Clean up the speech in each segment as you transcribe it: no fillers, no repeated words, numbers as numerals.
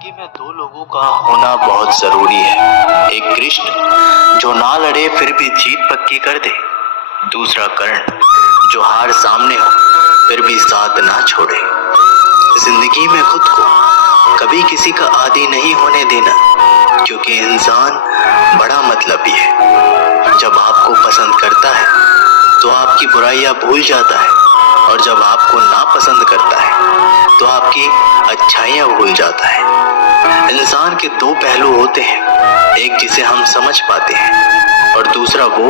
जिंदगी में दो लोगों का होना बहुत जरूरी है। एक कृष्ण जो ना लड़े फिर भी जीत पक्की कर दे, दूसरा कर्ण जो हार सामने हो फिर भी साथ ना छोड़े। जिंदगी में खुद को कभी किसी का आदी नहीं होने देना, क्योंकि इंसान बड़ा मतलबी है। जब आपको पसंद करता है तो आपकी बुराइयां भूल जाता है, और जब आपको नापसंद करता है तो आपकी अच्छाइयां भूल जाता है। इंसान के दो पहलू होते हैं, एक जिसे हम समझ पाते हैं और दूसरा वो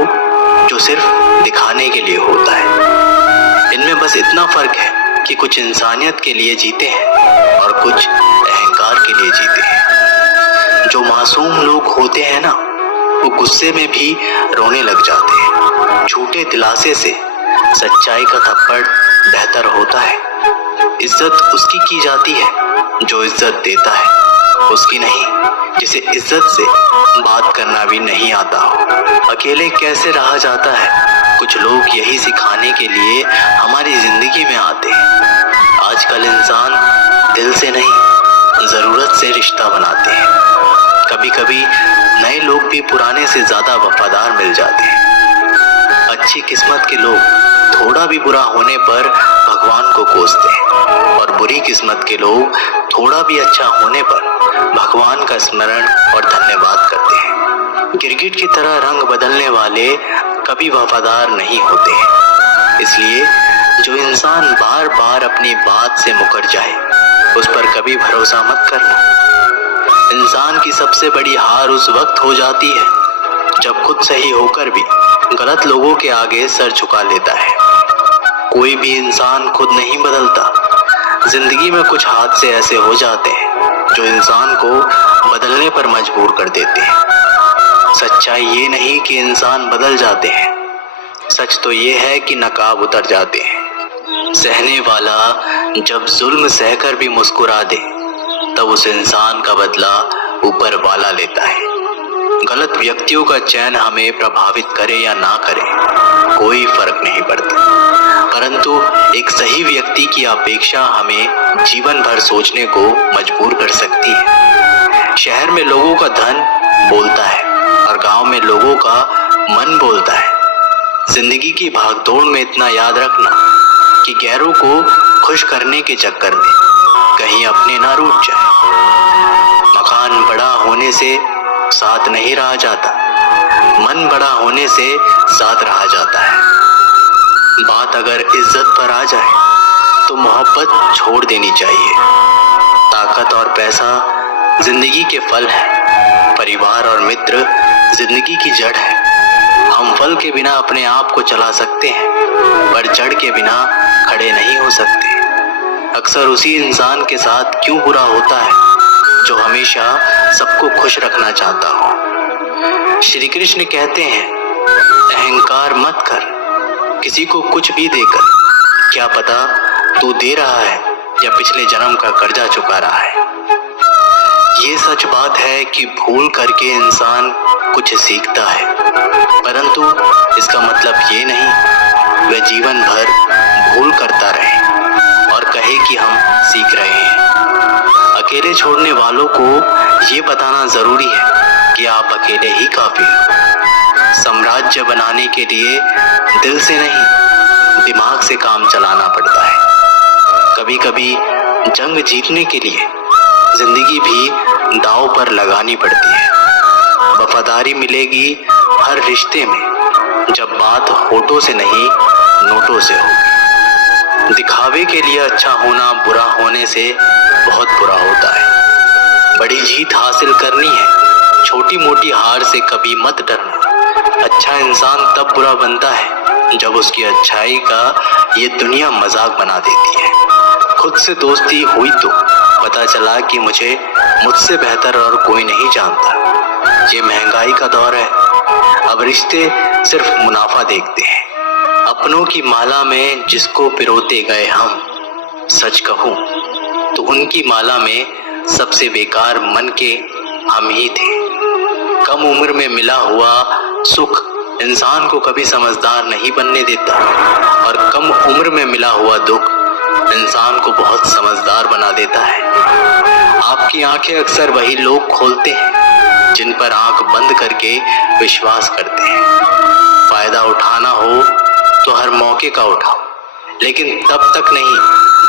जो सिर्फ दिखाने के लिए होता है। इनमें बस इतना फर्क है कि कुछ इंसानियत के लिए जीते हैं और कुछ अहंकार के लिए जीते हैं। जो मासूम लोग होते हैं ना, वो गुस्से में भी रोने लग जाते हैं। झूठे दिलासे से सच्चाई का थप्पड़ बेहतर होता है। इज्जत उसकी की जाती है जो इज्जत देता है, उसकी नहीं जिसे इज्जत से बात करना भी नहीं आता हो। अकेले कैसे रहा जाता है, कुछ लोग यही सिखाने के लिए हमारी जिंदगी में आते हैं। आजकल इंसान दिल से नहीं, जरूरत से रिश्ता बनाते हैं। कभी कभी नए लोग भी पुराने से ज्यादा वफादार मिल जाते हैं। अच्छी किस्मत के लोग थोड़ा भी बुरा होने पर भगवान को कोसते हैं, और बुरी किस्मत के लोग थोड़ा भी अच्छा होने पर भगवान का स्मरण और धन्यवाद करते हैं। गिरगिट की तरह रंग बदलने वाले कभी वफादार नहीं होते हैं। इसलिए जो इंसान बार बार अपनी बात से मुकर जाए, उस पर कभी भरोसा मत करना। इंसान की सबसे बड़ी हार उस वक्त हो जाती है जब खुद सही होकर भी गलत लोगों के आगे सर झुका लेता है। कोई भी इंसान खुद नहीं बदलता। जिंदगी में कुछ हादसे ऐसे हो जाते हैं जो इंसान को बदलने पर मजबूर कर देते हैं। सच्चाई ये नहीं कि इंसान बदल जाते हैं, सच तो ये है कि नकाब उतर जाते हैं। सहने वाला जब जुल्म सहकर भी मुस्कुरा दे, तब उस इंसान का बदला ऊपर वाला लेता है। गलत व्यक्तियों का चयन हमें प्रभावित करे या ना करे, कोई फर्क नहीं पड़ता, परंतु एक सही व्यक्ति की अपेक्षा हमें जीवन भर सोचने को मजबूर कर सकती है। शहर में लोगों का धन बोलता है और गांव में लोगों का मन बोलता है। जिंदगी की भागदौड़ में इतना याद रखना कि गैरों को खुश करने के चक्कर में कहीं अपने ना रूठ जाए। मकान बड़ा होने से साथ नहीं रहा जाता, मन बड़ा होने से साथ रहा जाता है। बात अगर इज्जत पर आ जाए तो मोहब्बत छोड़ देनी चाहिए। ताकत और पैसा जिंदगी के फल है, परिवार और मित्र जिंदगी की जड़ है। हम फल के बिना अपने आप को चला सकते हैं, पर जड़ के बिना खड़े नहीं हो सकते। अक्सर उसी इंसान के साथ क्यों बुरा होता है जो हमेशा सबको खुश रखना चाहता हो। श्री कृष्ण कहते हैं, अहंकार मत कर, किसी को कुछ भी देकर, क्या पता तू दे रहा है या पिछले जन्म का कर्जा चुका रहा है। ये सच बात है कि भूल करके इंसान कुछ सीखता है, परंतु इसका मतलब ये नहीं वह जीवन भर भूल करता रहे और कहे कि हम सीख रहे हैं। अकेले छोड़ने वालों को ये बताना जरूरी है कि आप अकेले ही काफी हो। साम्राज्य बनाने के लिए दिल से नहीं, दिमाग से काम चलाना पड़ता है। कभी कभी जंग जीतने के लिए जिंदगी भी दांव पर लगानी पड़ती है। वफादारी मिलेगी हर रिश्ते में जब बात होठों से नहीं, नोटों से होगी। दिखावे के लिए अच्छा होना बुरा होने से बहुत बुरा होता है। बड़ी जीत हासिल करनी है, छोटी मोटी हार से कभी मत डरना। अच्छा इंसान तब बुरा बनता है जब उसकी अच्छाई का ये दुनिया मजाक बना देती है। खुद से दोस्ती हुई तो पता चला कि मुझे मुझसे बेहतर और कोई नहीं जानता। ये महंगाई का दौर है, अब रिश्ते सिर्फ मुनाफा देखते हैं। अपनों की माला में जिसको पिरोते गए हम, सच कहूं तो उनकी माला में सबसे बेकार मन के हम ही थे। कम उम्र में मिला हुआ सुख इंसान को कभी समझदार नहीं बनने देता, और कम उम्र में मिला हुआ दुख इंसान को बहुत समझदार बना देता है। आपकी आंखें अक्सर वही लोग खोलते हैं जिन पर आंख बंद करके विश्वास करते हैं। फायदा उठाना हो तो हर मौके का उठाओ, लेकिन तब तक नहीं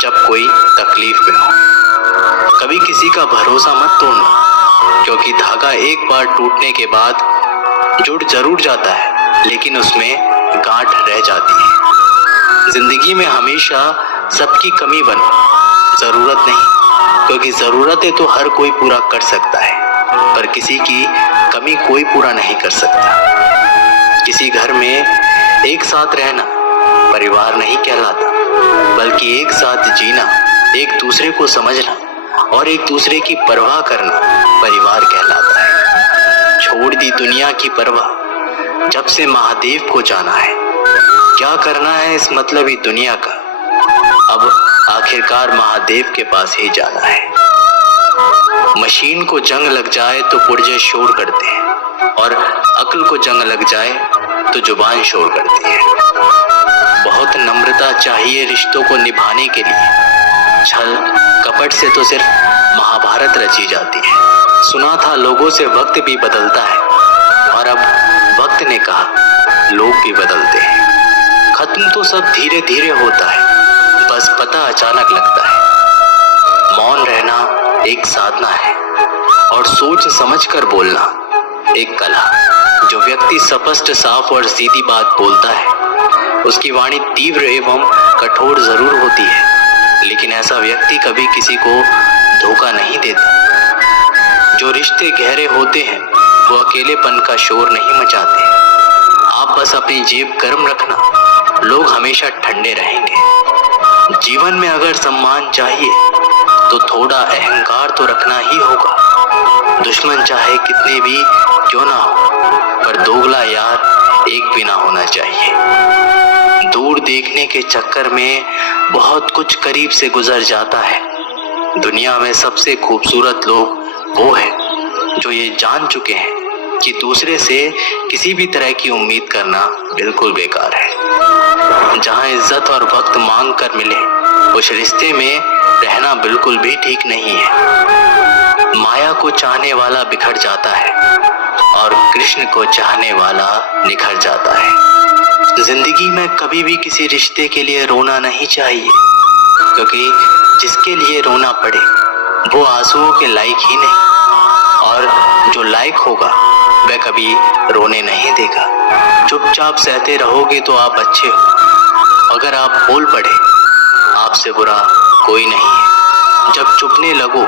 जब कोई तकलीफ में हो। कभी किसी का भरोसा मत तोड़ना, क्योंकि धागा एक बार टूटने के बाद जुड़ जरूर जाता है, लेकिन उसमें गांठ रह जाती है। जिंदगी में हमेशा सबकी कमी बनो, जरूरत नहीं, क्योंकि जरूरतें तो हर कोई पूरा कर सकता है, पर किसी की कमी कोई पूरा नहीं कर सकता। किसी घर में एक साथ रहना परिवार नहीं कहलाता, बल्कि एक साथ जीना, एक दूसरे को समझना और एक दूसरे की परवाह करना परिवार कहलाता है। छोड़ दी दुनिया की परवाह, जब से महादेव को जाना है। क्या करना है इस मतलबी दुनिया का, अब आखिरकार महादेव के पास ही जाना है। मशीन को जंग लग जाए तो पुर्जे शोर करते हैं, और अक्ल को जंग लग जाए तो जुबान शोर करती है। बहुत नम्रता चाहिए रिश्तों को निभाने के लिए। छल कपट से तो सिर्फ महाभारत रची जाती है। सुना था लोगों से वक्त भी बदलता है, और अब वक्त ने कहा लोग भी बदलते हैं। खत्म तो सब धीरे धीरे होता है, बस पता अचानक लगता है। मौन रहना एक साधना है, और सोच समझ कर बोलना एक कला। जो व्यक्ति स्पष्ट, साफ और सीधी बात बोलता है, उसकी वाणी तीव्र एवं कठोर जरूर होती है, लेकिन ऐसा व्यक्ति कभी किसी को धोखा नहीं देता। जो रिश्ते गहरे होते हैं वो अकेलेपन का शोर नहीं मचाते। आप बस अपनी जेब गर्म रखना, लोग हमेशा ठंडे रहेंगे। जीवन में अगर सम्मान चाहिए तो थोड़ा अहंकार तो रखना ही होगा। दुश्मन चाहे कितने भी क्यों ना हो, पर दोगला यार एक भी ना होना चाहिए। दूर देखने के चक्कर में बहुत कुछ करीब से गुजर जाता है। दुनिया में सबसे खूबसूरत लोग वो हैं जो ये जान चुके हैं कि दूसरे से किसी भी तरह की उम्मीद करना बिल्कुल बेकार है। जहां इज्जत और वक्त मांग कर मिले, उस रिश्ते में रहना बिल्कुल भी ठीक नहीं है। माया को चाहने वाला बिखर जाता है, और कृष्ण को चाहने वाला निखर जाता है। जिंदगी में कभी भी किसी रिश्ते के लिए रोना नहीं चाहिए, क्योंकि जिसके लिए रोना पड़े वो आंसुओं के लायक ही नहीं, और जो लायक होगा वह कभी रोने नहीं देगा। चुपचाप सहते रहोगे तो आप अच्छे हो। अगर आप बोल पड़े, आपसे बुरा कोई नहीं है। जब चुपने लगो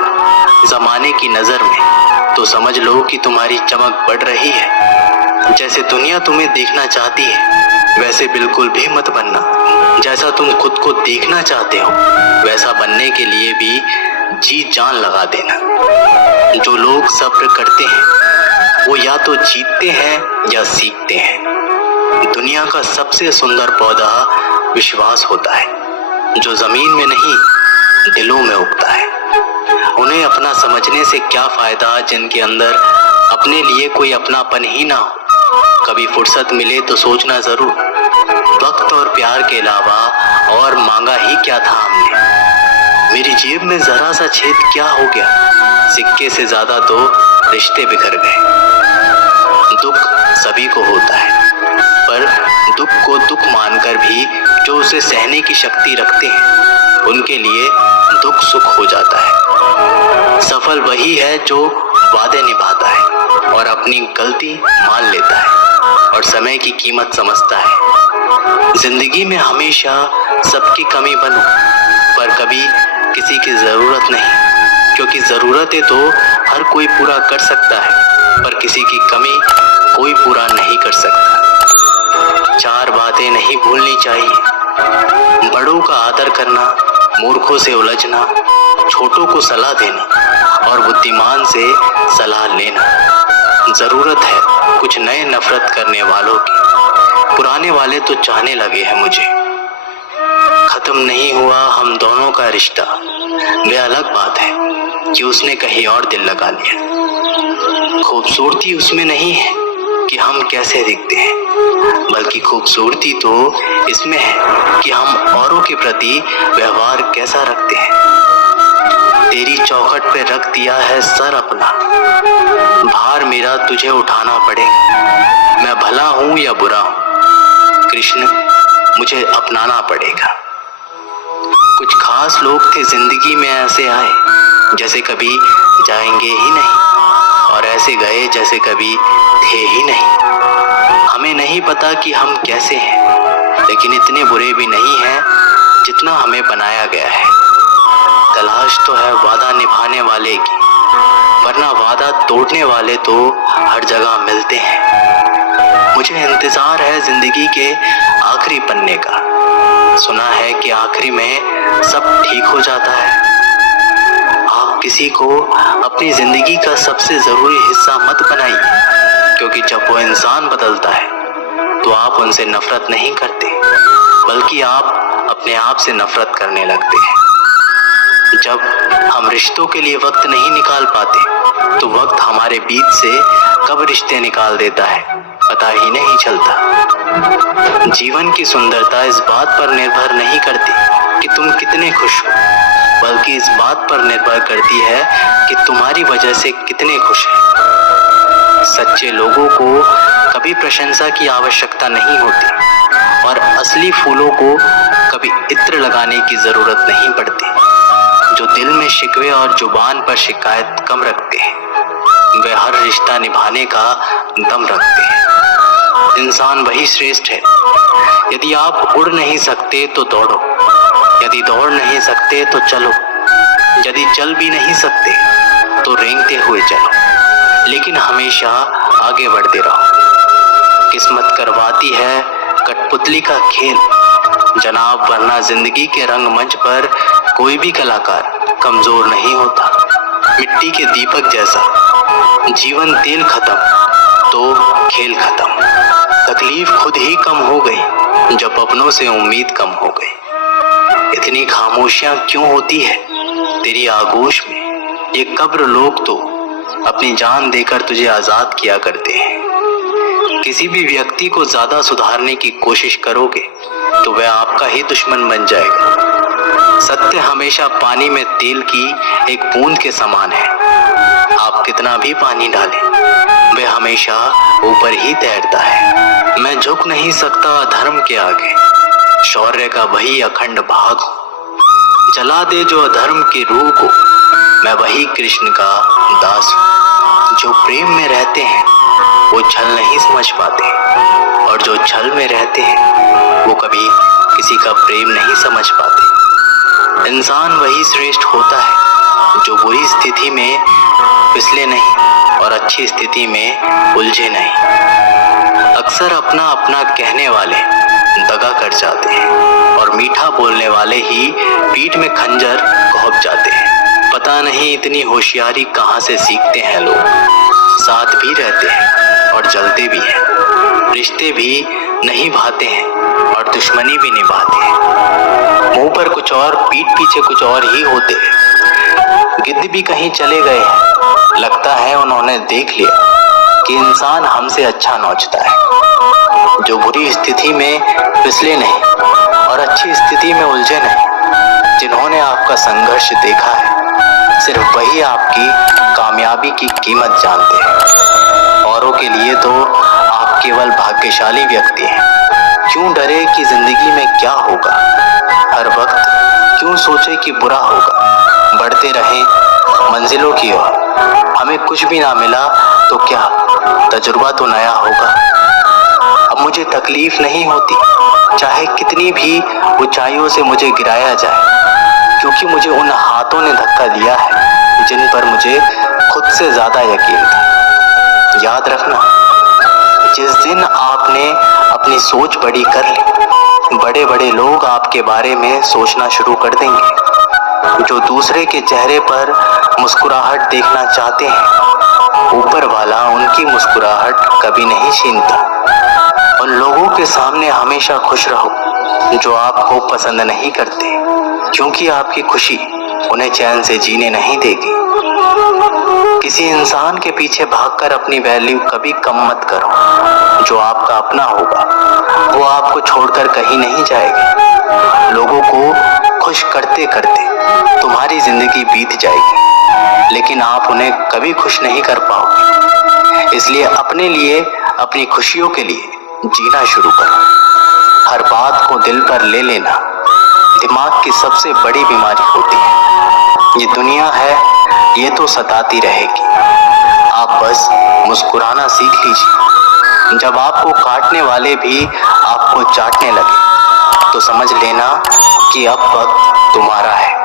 जमाने की नजर में, तो समझ लो कि तुम्हारी चमक बढ़ रही है। जैसे दुनिया तुम्हें देखना चाहती है, वैसे बिल्कुल भी मत बनना। जैसा तुम खुद को देखना चाहते हो, वैसा बनने के लिए भी जी जान लगा देना। जो लोग सब्र करते हैं वो या तो जीतते हैं या सीखते हैं। दुनिया का सबसे सुंदर पौधा विश्वास होता है, जो जमीन में नहीं दिलों में उगता है। उन्हें अपना समझने से क्या फायदा जिनके अंदर अपने लिए कोई अपनापन ही ना हो। कभी फुर्सत मिले तो सोचना जरूर, वक्त और प्यार के अलावा और मांगा ही क्या था हमने। मेरी जेब में जरा सा छेद क्या हो गया, सिक्के से ज्यादा तो रिश्ते बिखर गए। दुख सभी को होता है, पर दुख को दुख मानकर भी जो उसे सहने की शक्ति रखते हैं, उनके लिए दुख सुख हो जाता है। सफल वही है जो वादे निभाता है और अपनी गलती मान लेता है और समय की कीमत समझता है। जिंदगी में हमेशा सबकी कमी बनो, पर कभी किसी की जरूरत नहीं, क्योंकि जरूरतें तो हर कोई पूरा कर सकता है, पर किसी की कमी कोई पूरा नहीं कर सकता। चार बातें नहीं भूलनी चाहिए: बड़ों का आदर करना, मूर्खों से उलझना, छोटों को सलाह देना और बुद्धिमान से सलाह लेना। जरूरत है कुछ नए नफरत करने वालों की, पुराने वाले तो चाहने लगे हैं मुझे। खत्म नहीं हुआ हम दोनों का रिश्ता, वे अलग बात है कि उसने कहीं और दिल लगा लिया। खूबसूरती उसमें नहीं है कि हम कैसे दिखते हैं, बल्कि खूबसूरती तो इसमें है कि हम औरों के प्रति व्यवहार कैसा रखते हैं। तेरी चौखट पे रख दिया है सर अपना, भार मेरा तुझे उठाना पड़ेगा। मैं भला हूं या बुरा हूं, कृष्ण मुझे अपनाना पड़ेगा। कुछ खास लोग थे जिंदगी में ऐसे आए जैसे कभी जाएंगे ही नहीं, और ऐसे गए जैसे कभी थे ही नहीं। हमें नहीं पता कि हम कैसे हैं, लेकिन इतने बुरे भी नहीं हैं जितना हमें बनाया गया है। तलाश तो है वादा निभाने वाले की, वरना वादा तोड़ने वाले तो हर जगह मिलते हैं। मुझे इंतजार है जिंदगी के आखिरी पन्ने का, सुना है कि आखिरी में सब ठीक हो जाता है। आप किसी को अपनी जिंदगी का सबसे जरूरी हिस्सा मत बनाइए, क्योंकि जब वो इंसान बदलता है तो आप उनसे नफरत नहीं करते, बल्कि आप अपने आप से नफरत करने लगते हैं। जब हम रिश्तों के लिए वक्त नहीं निकाल पाते तो वक्त हमारे बीच से कब रिश्ते निकाल देता है पता ही नहीं चलता। जीवन की सुंदरता इस बात पर निर्भर नहीं करती कि तुम कितने खुश हो, बल्कि इस बात पर निर्भर करती है कि तुम्हारी वजह से कितने खुश हैं। सच्चे लोगों को कभी प्रशंसा की आवश्यकता नहीं होती, और असली फूलों को कभी इत्र लगाने की जरूरत नहीं पड़ती। जो दिल में शिकवे और जुबान पर शिकायत कम रखते हैं, वे हर रिश्ता निभाने का दम रखते हैं। इंसान वही श्रेष्ठ है। यदि आप उड़ नहीं सकते तो दौड़ो, यदि दौड़ नहीं सकते तो चलो, यदि चल भी नहीं सकते तो रेंगते हुए चलो, लेकिन हमेशा आगे बढ़ते रहो। किस्मत करवाती है कठपुतली का खेल जनाब, वरना जिंदगी के रंगमंच पर कोई भी कलाकार कमजोर नहीं होता। मिट्टी के दीपक जैसा जीवन, तेल खत्म तो खेल खत्म। तकलीफ खुद ही कम हो गई जब अपनों से उम्मीद कम हो गई। इतनी खामोशियां क्यों होती है तेरी आगोश में? ये कब्र लोग तो अपनी जान देकर तुझे आजाद किया करते हैं। किसी भी व्यक्ति को ज्यादा सुधारने की कोशिश करोगे तो वह आपका ही दुश्मन बन जाएगा। सत्य हमेशा पानी में तेल की एक बूंद के समान है। आप कितना भी पानी डालें, वह हमेशा ऊपर ही तैरता है। मैं झुक नहीं सकता अधर्म के आगे, शौर्य का वही अखंड भाग हूँ। जला दे जो अधर्म की रूह को, मैं वही कृष्ण का दास हूँ। जो प्रेम में रहते हैं वो छल नहीं समझ पाते, और जो छल में रहते हैं वो कभी किसी का प्रेम नहीं समझ पाते। इंसान वही श्रेष्ठ होता है जो बुरी स्थिति में फिसले नहीं और अच्छी स्थिति में उलझे नहीं। अक्सर अपना अपना कहने वाले दगा कर जाते हैं, और मीठा बोलने वाले ही पीठ में खंजर घोंप जाते हैं। पता नहीं इतनी होशियारी कहाँ से सीखते हैं लोग। साथ भी रहते हैं और जलते भी हैं, रिश्ते भी नहीं भाते हैं और दुश्मनी भी निभाते हैं। मुंह पर कुछ और, पीठ पीछे कुछ और ही होते हैं। गिद्ध भी कहीं चले गए हैं, लगता है उन्होंने देख लिया कि इंसान हमसे अच्छा नोचता है। जो बुरी स्थिति में फिसले नहीं और अच्छी स्थिति में उलझे नहीं, जिन्होंने आपका संघर्ष देखा है, सिर्फ वही आपकी कामयाबी की कीमत जानते हैं। औरों के लिए तो आप केवल भाग्यशाली व्यक्ति हैं। क्यों डरे कि जिंदगी में क्या होगा? हर वक्त क्यों सोचे कि बुरा होगा? बढ़ते रहें मंजिलों की ओर। हमें कुछ भी ना मिला तो क्या, तजुर्बा तो नया होगा। अब मुझे तकलीफ नहीं होती, चाहे कितनी भी ऊंचाइयों से मुझे गिराया जाए, क्योंकि मुझे उन हाथों ने धक्का दिया है जिन पर मुझे खुद से ज्यादा यकीन था। याद रखना, जिस दिन आपने अपनी सोच बड़ी कर ली, बड़े बड़े लोग आपके बारे में सोचना शुरू कर देंगे। जो दूसरे के चेहरे पर मुस्कुराहट देखना चाहते हैं, ऊपर वाला उनकी मुस्कुराहट कभी नहीं छीनता। उन लोगों के सामने हमेशा खुश रहो जो आपको पसंद नहीं करते, क्योंकि आपकी खुशी उन्हें चैन से जीने नहीं देगी। किसी इंसान के पीछे भागकर अपनी वैल्यू कभी कम मत करो। जो आपका अपना होगा वो आपको छोड़कर कहीं नहीं जाएगा। लोगों को खुश करते करते तुम्हारी जिंदगी बीत जाएगी, लेकिन आप उन्हें कभी खुश नहीं कर पाओगे। इसलिए अपने लिए, अपनी खुशियों के लिए जीना शुरू करो। हर बात को दिल पर ले लेना दिमाग की सबसे बड़ी बीमारी होती है। ये दुनिया है, ये तो सताती रहेगी। आप बस मुस्कुराना सीख लीजिए। जब आपको काटने वाले भी आपको चाटने लगे तो समझ लेना कि अब वक्त तुम्हारा है।